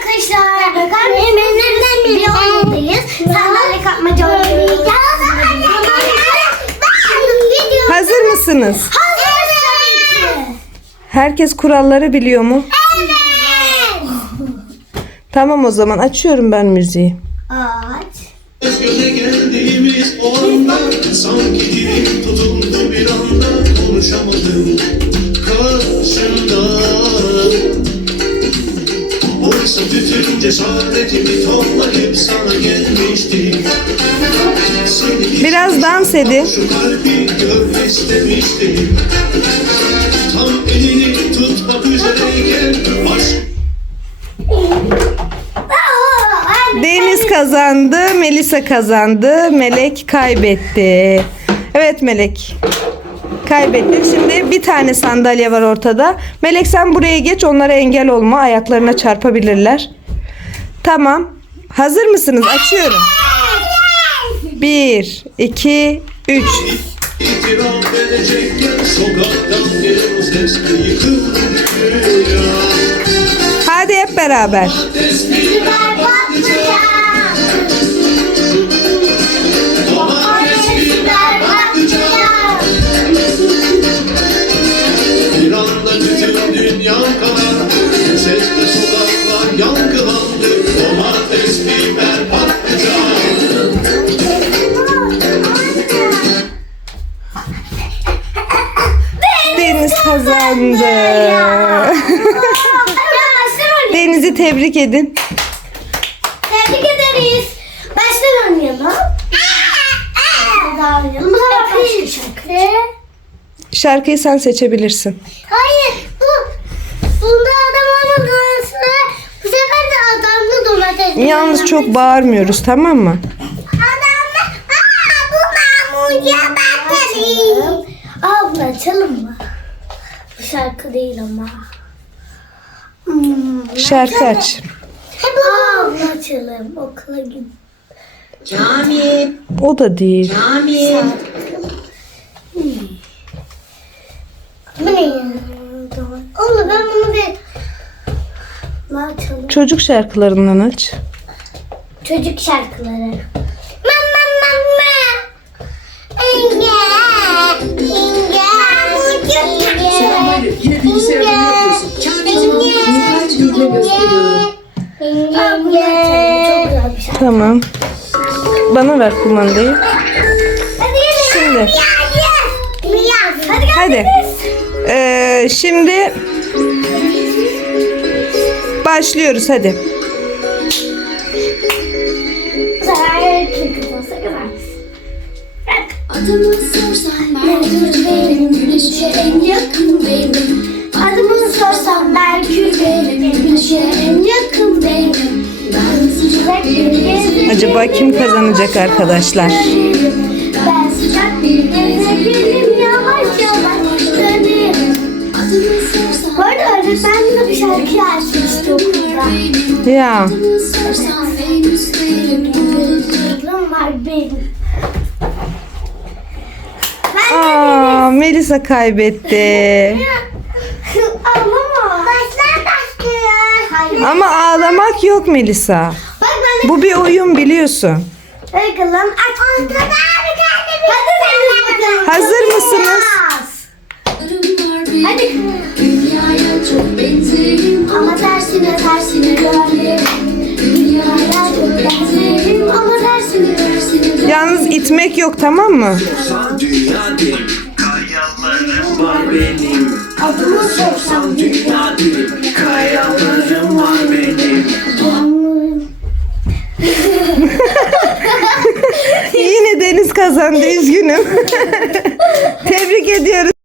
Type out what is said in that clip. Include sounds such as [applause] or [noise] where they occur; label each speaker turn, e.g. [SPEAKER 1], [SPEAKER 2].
[SPEAKER 1] arkadaşlar. Yemeğinden biri oyundayız. Sandalye kapmaca oynuyoruz.
[SPEAKER 2] Hazır mısınız?
[SPEAKER 1] Hazır
[SPEAKER 2] Herkes kuralları biliyor mu?
[SPEAKER 1] Evet.
[SPEAKER 2] Tamam o zaman açıyorum ben müziği.
[SPEAKER 1] Aç.
[SPEAKER 3] Göze geldiğimiz o anda Sanki dilim tutuldu bir anda Konuşamadım karşında cesaretimi toplayıp sana gelmiştim Seni
[SPEAKER 2] Biraz dans edin.
[SPEAKER 3] şu kalbi görmek istemiştim Tam elini tutmak üzereyken Aşk
[SPEAKER 2] Deniz kazandı, Melisa kazandı, Melek kaybetti. Evet Melek. Kaybettin. Şimdi bir tane sandalye var ortada. Melek sen buraya geç onlara engel olma. Ayaklarına çarpabilirler. Tamam. Hazır mısınız? Açıyorum. Bir, iki, üç.
[SPEAKER 3] İtiraf edecekken sokaktan gelen sesle yıkıldı
[SPEAKER 2] Hadi hep beraber.
[SPEAKER 3] Tesbih
[SPEAKER 2] Deniz kazandı. [laughs] Deniz'i tebrik edin.
[SPEAKER 1] Tebrik ederiz. Baştan oynayalım. Daha oynayalım. Bu sefer şarkı.
[SPEAKER 2] Şarkıyı sen seçebilirsin.
[SPEAKER 1] Hayır. Bu bunda adam
[SPEAKER 2] Yalnız çok bağırmıyoruz tamam mı?
[SPEAKER 1] Adamlı. Aa bu mamulya batarayım. Aa bunu açalım mı? Bu şarkı değil ama. Hmm,
[SPEAKER 2] Şarkı aç.
[SPEAKER 1] Bunu açalım. Okula git.
[SPEAKER 4] Kamil,
[SPEAKER 2] O da değil.
[SPEAKER 4] Kamil.
[SPEAKER 1] Bu ne ya? Oğlum ben bunu bir... Ne açalım?
[SPEAKER 2] Çocuk şarkılarından aç.
[SPEAKER 1] Çocuk şarkıları. Mama mama. İnge. İnge.
[SPEAKER 4] Sen var ya yine bilgisayarda ne yapıyorsun? Kamil'cim birkaç video gösteriyorum.
[SPEAKER 2] Tamam. Bana ver kumandayı. Şimdi.
[SPEAKER 1] Miyaz. Hadi gel.
[SPEAKER 2] Hadi. Ee, şimdi başlıyoruz hadi.
[SPEAKER 5] Adımı sorsam Merkür benim Güneşe en yakın benim
[SPEAKER 1] Adımı sorsam Merkür benim.
[SPEAKER 5] Güneşe en yakın benim Ben sıcak bir gezegenim
[SPEAKER 2] Acaba kim kazanacak arkadaşlar?
[SPEAKER 5] Ben sıcak bir gezegenim Yavaş yavaş dönerim
[SPEAKER 1] Bu arada öğretmen de bir şarkı okulda.
[SPEAKER 2] Ya. Aa, Melisa kaybetti. Ama ağlamak yok Melisa. Bu bir oyun biliyorsun.
[SPEAKER 1] bakalım.
[SPEAKER 2] Yalnız itmek yok tamam mı?
[SPEAKER 3] Sen dünya benim Kayalarım var benim
[SPEAKER 1] adımı sorsam
[SPEAKER 3] Dünya benim Kayalarım var benim
[SPEAKER 2] Yine Deniz kazandı üzgünüm. [laughs] Tebrik ediyoruz.